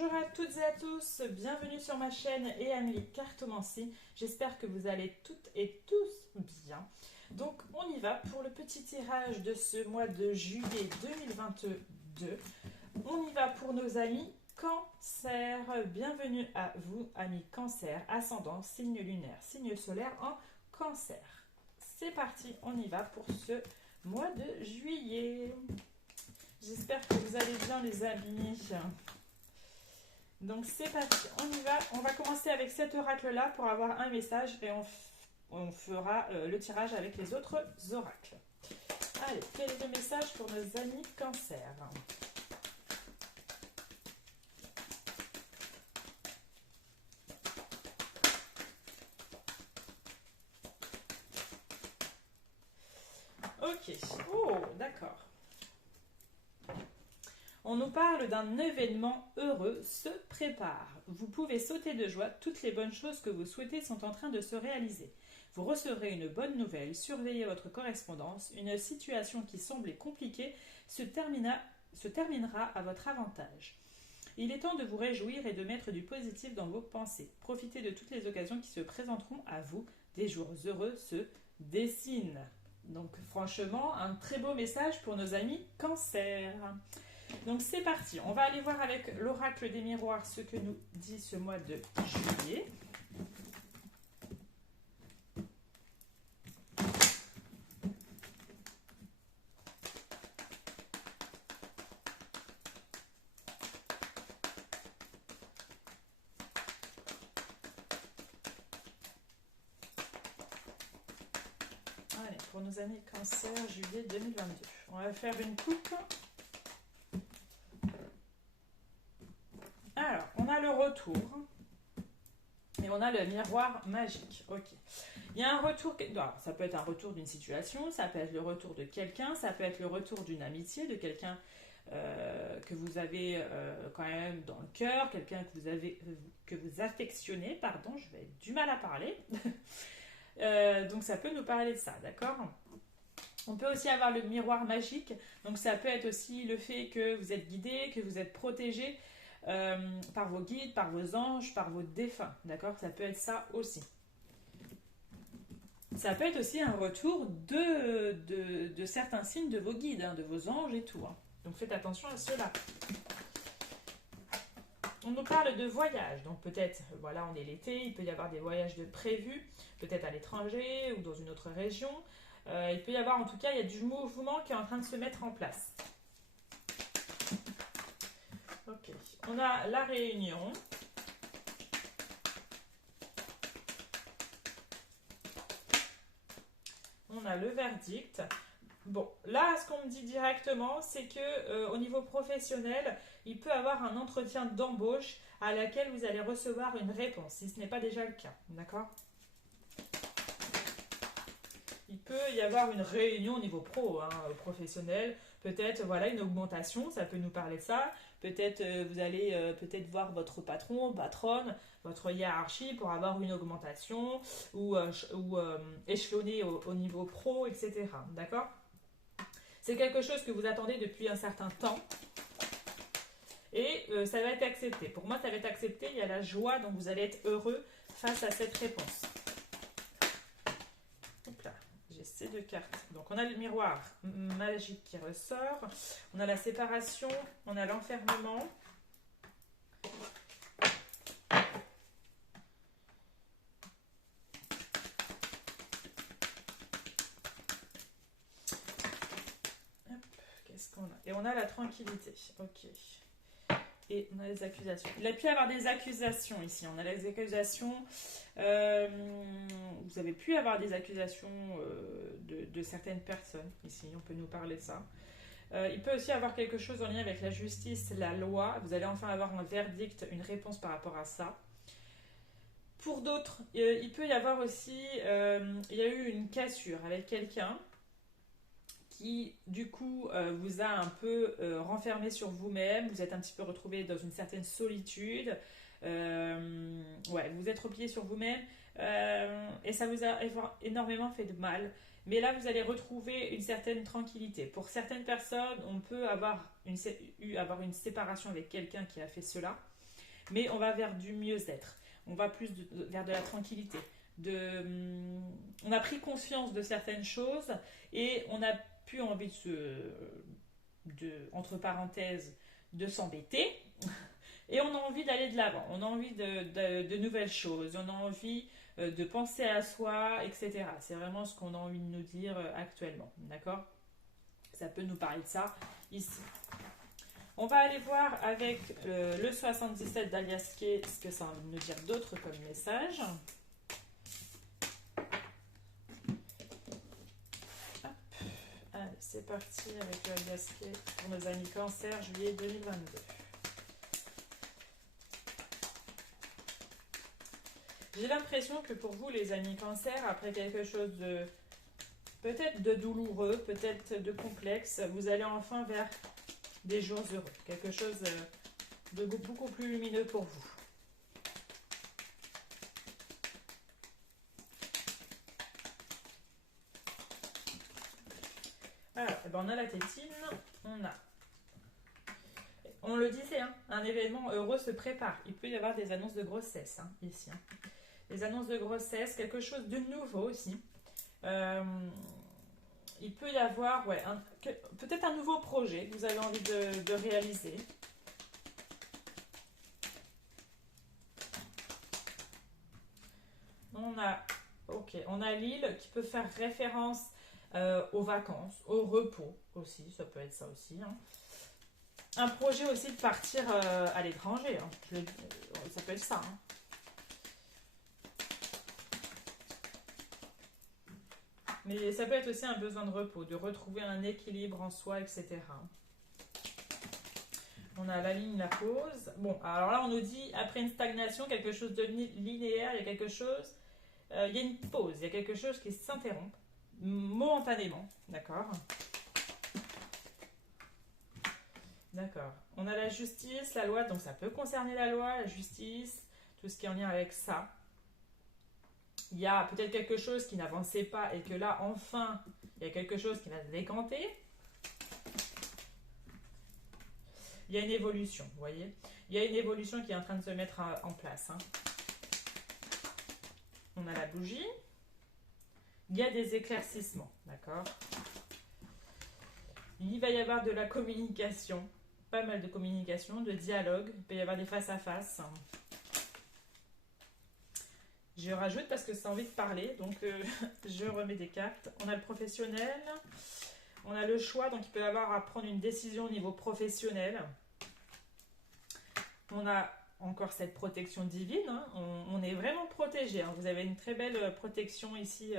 Bonjour à toutes et à tous, bienvenue sur ma chaîne et Amélie Cartomancie. J'espère que vous allez toutes et tous bien. Donc on y va pour le petit tirage de ce mois de juillet 2022. On y va pour nos amis Cancer. Bienvenue à vous amis Cancer, ascendant, signe lunaire, signe solaire en Cancer. C'est parti, on y va pour ce mois de juillet. J'espère que vous allez bien les amis. Donc c'est parti, on y va. On va commencer avec cet oracle-là pour avoir un message et on fera le tirage avec les autres oracles. Allez, quel est le message pour nos amis Cancer? Ok, oh, d'accord. On nous parle d'un événement heureux se prépare. Vous pouvez sauter de joie, toutes les bonnes choses que vous souhaitez sont en train de se réaliser. Vous recevrez une bonne nouvelle, surveillez votre correspondance, une situation qui semblait compliquée se terminera à votre avantage. Il est temps de vous réjouir et de mettre du positif dans vos pensées. Profitez de toutes les occasions qui se présenteront à vous, des jours heureux se dessinent. Donc franchement, un très beau message pour nos amis Cancer. Donc c'est parti, on va aller voir avec l'oracle des miroirs ce que nous dit ce mois de juillet. Allez, pour nos amis Cancer, juillet 2022. On va faire une coupe. Alors, on a le retour et on a le miroir magique. Ok. Il y a un retour, alors, ça peut être un retour d'une situation, ça peut être le retour de quelqu'un, ça peut être le retour d'une amitié, de quelqu'un que vous avez quand même dans le cœur, quelqu'un que vous affectionnez, pardon, je vais du mal à parler. Donc ça peut nous parler de ça, d'accord? On peut aussi avoir le miroir magique, donc ça peut être aussi le fait que vous êtes guidé, que vous êtes protégé par vos guides, par vos anges, par vos défunts, d'accord? Ça peut être ça aussi. Ça peut être aussi un retour de certains signes de vos guides, hein, de vos anges et tout. Hein. Donc faites attention à cela. On nous parle de voyage, donc peut-être, voilà, on est l'été, il peut y avoir des voyages de prévus, peut-être à l'étranger ou dans une autre région. Il peut y avoir, en tout cas, il y a du mouvement qui est en train de se mettre en place. Ok, on a la réunion. On a le verdict. Bon, là, ce qu'on me dit directement, c'est que au niveau professionnel, il peut y avoir un entretien d'embauche à laquelle vous allez recevoir une réponse, si ce n'est pas déjà le cas, d'accord? Il peut y avoir une réunion au niveau pro, hein, professionnel, peut-être voilà une augmentation, ça peut nous parler de ça. Peut-être vous allez peut-être voir votre patron, patronne, votre hiérarchie pour avoir une augmentation ou échelonner au niveau pro, etc. D'accord? C'est quelque chose que vous attendez depuis un certain temps et ça va être accepté. Pour moi, ça va être accepté. Il y a la joie, donc vous allez être heureux face à cette réponse. Hop là. J'ai ces deux cartes. Donc on a le miroir magique qui ressort. On a la séparation. On a l'enfermement. Qu'est-ce qu'on a? Et on a la tranquillité. Ok. Et on a les accusations. Il a pu y avoir des accusations ici. On a les accusations. Vous avez pu avoir des accusations de certaines personnes ici. On peut nous parler de ça. Il peut aussi avoir quelque chose en lien avec la justice, la loi. Vous allez enfin avoir un verdict, une réponse par rapport à ça. Pour d'autres, il peut y avoir aussi. Il y a eu une cassure avec quelqu'un qui du coup vous a un peu renfermé sur vous-même, vous êtes un petit peu retrouvé dans une certaine solitude, ouais, vous êtes replié sur vous-même et ça vous a énormément fait de mal. Mais là, vous allez retrouver une certaine tranquillité. Pour certaines personnes, on peut avoir une séparation avec quelqu'un qui a fait cela. mais on va vers du mieux-être. On va plus vers de la tranquillité. On a pris conscience de certaines choses et on n'a plus envie entre parenthèses, de s'embêter. Et on a envie d'aller de l'avant, on a envie de nouvelles choses, on a envie de penser à soi, etc. C'est vraiment ce qu'on a envie de nous dire actuellement, d'accord? Ça peut nous parler de ça ici. On va aller voir avec le 77 d'Alias Kay ce que ça a envie de nous dire d'autre comme message. Hop. Allez, c'est parti avec le Alias Kay pour nos amis Cancer, juillet 2022. J'ai l'impression que pour vous, les amis Cancer, après quelque chose de peut-être de douloureux, peut-être de complexe, vous allez enfin vers des jours heureux. Quelque chose de beaucoup plus lumineux pour vous. Alors, on a la tétine, on le disait, hein, un événement heureux se prépare. Il peut y avoir des annonces de grossesse, hein, ici. Hein. Des annonces de grossesse, quelque chose de nouveau aussi. Il peut y avoir peut-être un nouveau projet que vous avez envie de réaliser. On a l'île qui peut faire référence aux vacances, au repos aussi, ça peut être ça aussi. Hein. Un projet aussi de partir à l'étranger, hein. Ça peut être ça. Hein. Mais ça peut être aussi un besoin de repos, de retrouver un équilibre en soi, etc. On a la ligne, la pause. Bon, alors là, on nous dit, après une stagnation, quelque chose de linéaire, il y a quelque chose, il y a une pause, il y a quelque chose qui s'interrompt momentanément, d'accord? D'accord. On a la justice, la loi, donc ça peut concerner la loi, la justice, tout ce qui est en lien avec ça. Il y a peut-être quelque chose qui n'avançait pas et que là, enfin, il y a quelque chose qui va se décanter. Il y a une évolution, vous voyez. Il y a une évolution qui est en train de se mettre en place. Hein. On a la bougie. Il y a des éclaircissements, d'accord? Il va y avoir de la communication, pas mal de communication, de dialogue. Il peut y avoir des face-à-face. Je rajoute parce que c'est envie de parler, donc je remets des cartes. On a le professionnel, on a le choix, donc il peut y avoir à prendre une décision au niveau professionnel. On a encore cette protection divine, hein. On est vraiment protégé. Hein. Vous avez une très belle protection ici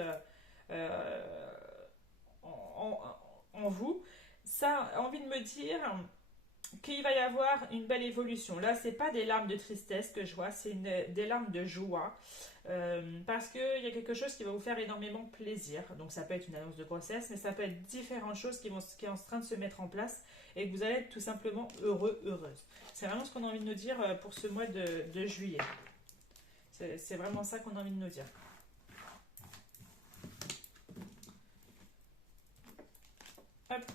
en vous. Ça a envie de me dire qu'il va y avoir une belle évolution. Là, c'est pas des larmes de tristesse que je vois, c'est des larmes de joie. Parce qu'il y a quelque chose qui va vous faire énormément plaisir. Donc ça peut être une annonce de grossesse, mais ça peut être différentes choses qui sont en train de se mettre en place et que vous allez être tout simplement heureux, heureuse. C'est vraiment ce qu'on a envie de nous dire pour ce mois de juillet. C'est vraiment ça qu'on a envie de nous dire. Hop.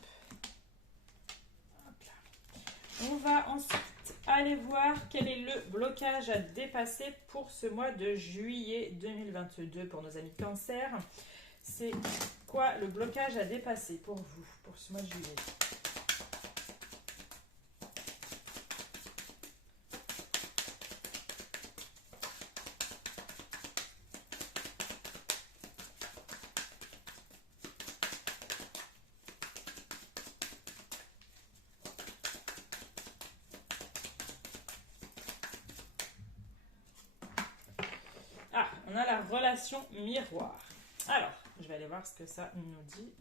On va ensuite aller voir quel est le blocage à dépasser pour ce mois de juillet 2022 pour nos amis Cancer. C'est quoi le blocage à dépasser pour vous, pour ce mois de juillet? Ah, on a la relation miroir. Alors, je vais aller voir ce que ça nous dit.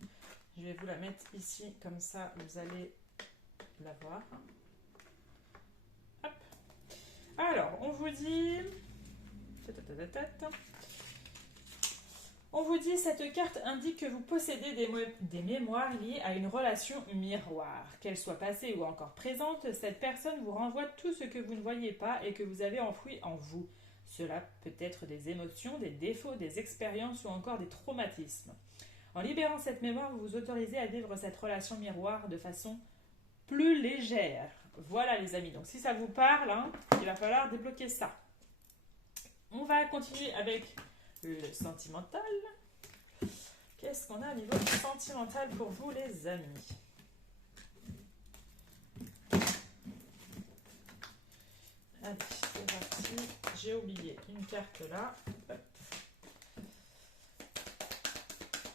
Je vais vous la mettre ici, comme ça vous allez la voir. Hop. Alors, on vous dit... On vous dit, cette carte indique que vous possédez des mémoires liées à une relation miroir. Qu'elle soit passée ou encore présente, cette personne vous renvoie tout ce que vous ne voyez pas et que vous avez enfoui en vous. Cela peut être des émotions, des défauts, des expériences ou encore des traumatismes. En libérant cette mémoire, vous vous autorisez à vivre cette relation miroir de façon plus légère. Voilà les amis, donc si ça vous parle, hein, il va falloir débloquer ça. On va continuer avec le sentimental. Qu'est-ce qu'on a au niveau sentimental pour vous les amis? Allez, c'est parti. J'ai oublié une carte là. Hop.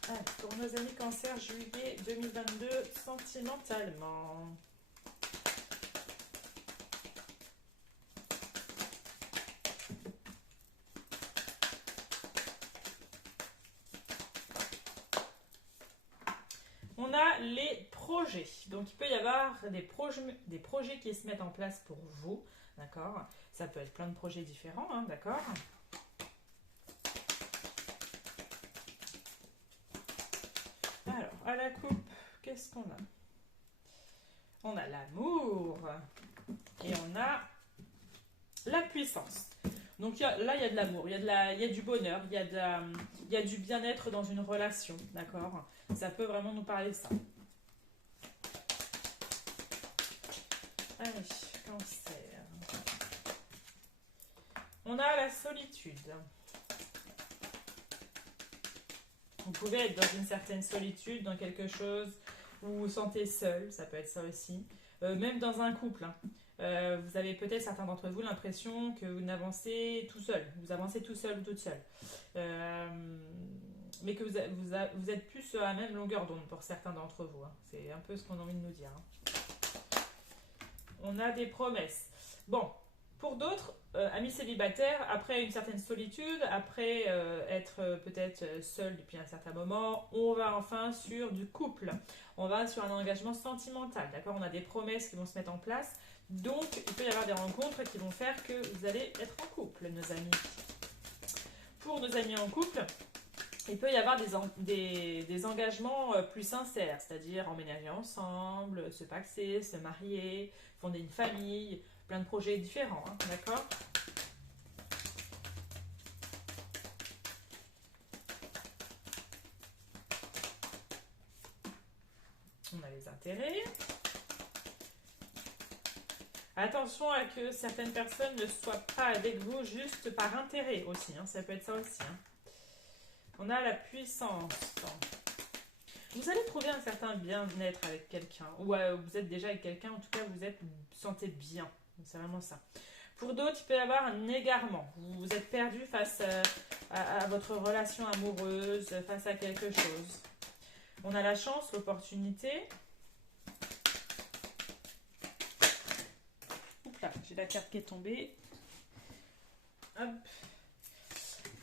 Allez, pour nos amis cancer, juillet 2022, sentimentalement. On a les projets. Donc, il peut y avoir des projets qui se mettent en place pour vous. D'accord? Ça peut être plein de projets différents. Hein, d'accord? Alors, à la coupe, qu'est-ce qu'on a? On a l'amour. Et on a la puissance. Donc là, il y a de l'amour, il y a du bonheur, il y a du bien-être dans une relation, d'accord? Ça peut vraiment nous parler de ça. Allez, cancer. On a la solitude. Vous pouvez être dans une certaine solitude, dans quelque chose où vous vous sentez seul, ça peut être ça aussi. Même dans un couple, hein. Vous avez peut-être certains d'entre vous l'impression que vous avancez tout seul. Vous avancez tout seul ou toute seule. Mais que vous êtes plus à la même longueur d'onde pour certains d'entre vous. Hein. C'est un peu ce qu'on a envie de nous dire. Hein. On a des promesses. Bon, pour d'autres, amis célibataires, après une certaine solitude, après être peut-être seul depuis un certain moment, on va enfin sur du couple. On va sur un engagement sentimental. D'accord? On a des promesses qui vont se mettre en place. Donc, il peut y avoir des rencontres qui vont faire que vous allez être en couple, nos amis. Pour nos amis en couple, il peut y avoir des engagements plus sincères, c'est-à-dire emménager ensemble, se paxer, se marier, fonder une famille, plein de projets différents, hein, d'accord? On a les intérêts. Attention à que certaines personnes ne soient pas avec vous juste par intérêt aussi. Hein, ça peut être ça aussi. Hein. On a la puissance. Vous allez trouver un certain bien-être avec quelqu'un. Ou vous êtes déjà avec quelqu'un. En tout cas, vous sentez bien. C'est vraiment ça. Pour d'autres, il peut y avoir un égarement. Vous êtes perdu face à votre relation amoureuse, face à quelque chose. On a la chance, l'opportunité. Là, j'ai la carte qui est tombée. Hop.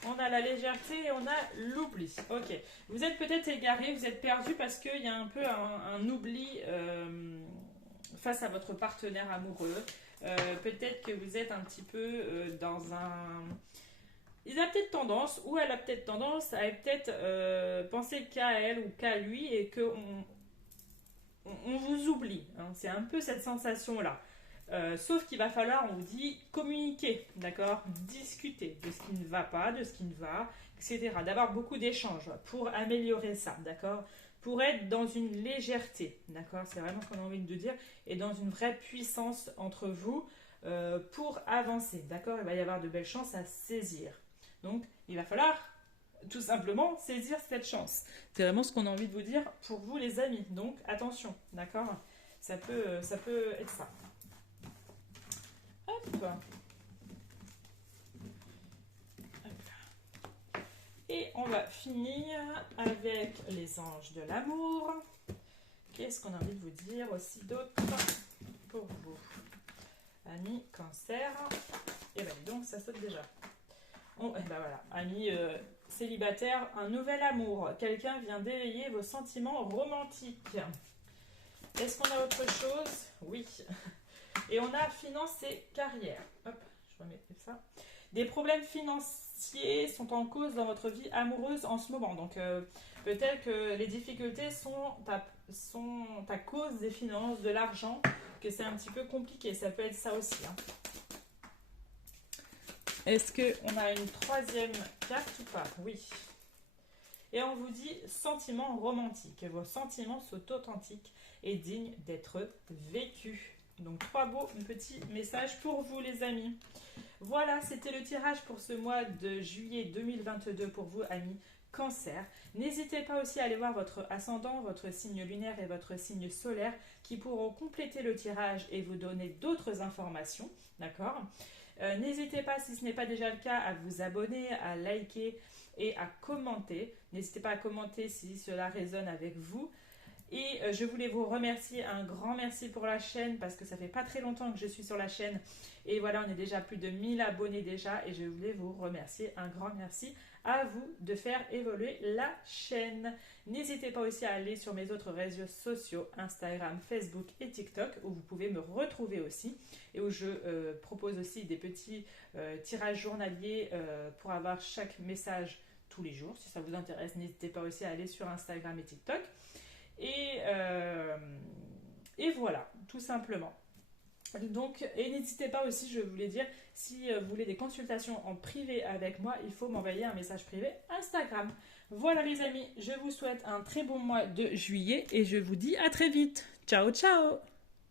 On a la légèreté et on a l'oubli. Ok. Vous êtes peut-être égaré, vous êtes perdu parce qu'il y a un peu un oubli face à votre partenaire amoureux. Peut-être que vous êtes un petit peu dans un... Il a peut-être tendance, ou elle a peut-être tendance à peut-être penser qu'à elle ou qu'à lui et qu'on on vous oublie. Hein. C'est un peu cette sensation-là. Sauf qu'il va falloir, on vous dit, communiquer, d'accord? Discuter de ce qui ne va pas, de ce qui ne va, etc. D'avoir beaucoup d'échanges pour améliorer ça, d'accord? Pour être dans une légèreté, d'accord? C'est vraiment ce qu'on a envie de dire, et dans une vraie puissance entre vous pour avancer, d'accord? Il va y avoir de belles chances à saisir. Donc, il va falloir tout simplement saisir cette chance. C'est vraiment ce qu'on a envie de vous dire pour vous les amis. Donc, attention, d'accord? Ça peut être ça. Hop. Et on va finir avec les anges de l'amour. Qu'est-ce qu'on a envie de vous dire aussi d'autre pour vous? Amis cancer. Et bien donc ça saute déjà. Et ben voilà, amis célibataires, un nouvel amour. Quelqu'un vient d'éveiller vos sentiments romantiques. Est-ce qu'on a autre chose? Oui. Et on a finance et carrière. Hop, je remets ça. Des problèmes financiers sont en cause dans votre vie amoureuse en ce moment. Donc peut-être que les difficultés sont à cause des finances, de l'argent, que c'est un petit peu compliqué. Ça peut être ça aussi. Hein. Est-ce qu'on a une troisième carte ou pas? Oui. Et on vous dit sentiments romantiques. Vos sentiments sont authentiques et dignes d'être vécus. Donc 3 beaux petits messages pour vous les amis. Voilà, c'était le tirage pour ce mois de juillet 2022 pour vous amis Cancer. N'hésitez pas aussi à aller voir votre ascendant, votre signe lunaire et votre signe solaire qui pourront compléter le tirage et vous donner d'autres informations. D'accord ? N'hésitez pas, si ce n'est pas déjà le cas, à vous abonner, à liker et à commenter. N'hésitez pas à commenter si cela résonne avec vous. Et je voulais vous remercier, un grand merci pour la chaîne parce que ça fait pas très longtemps que je suis sur la chaîne. Et voilà, on est déjà plus de 1000 abonnés déjà et je voulais vous remercier, un grand merci à vous de faire évoluer la chaîne. N'hésitez pas aussi à aller sur mes autres réseaux sociaux, Instagram, Facebook et TikTok où vous pouvez me retrouver aussi et où je propose aussi des petits tirages journaliers pour avoir chaque message tous les jours. Si ça vous intéresse, n'hésitez pas aussi à aller sur Instagram et TikTok. Et voilà, tout simplement. Donc, et n'hésitez pas aussi, je voulais dire, si vous voulez des consultations en privé avec moi, il faut m'envoyer un message privé Instagram. Voilà les amis, je vous souhaite un très bon mois de juillet et je vous dis à très vite. Ciao, ciao!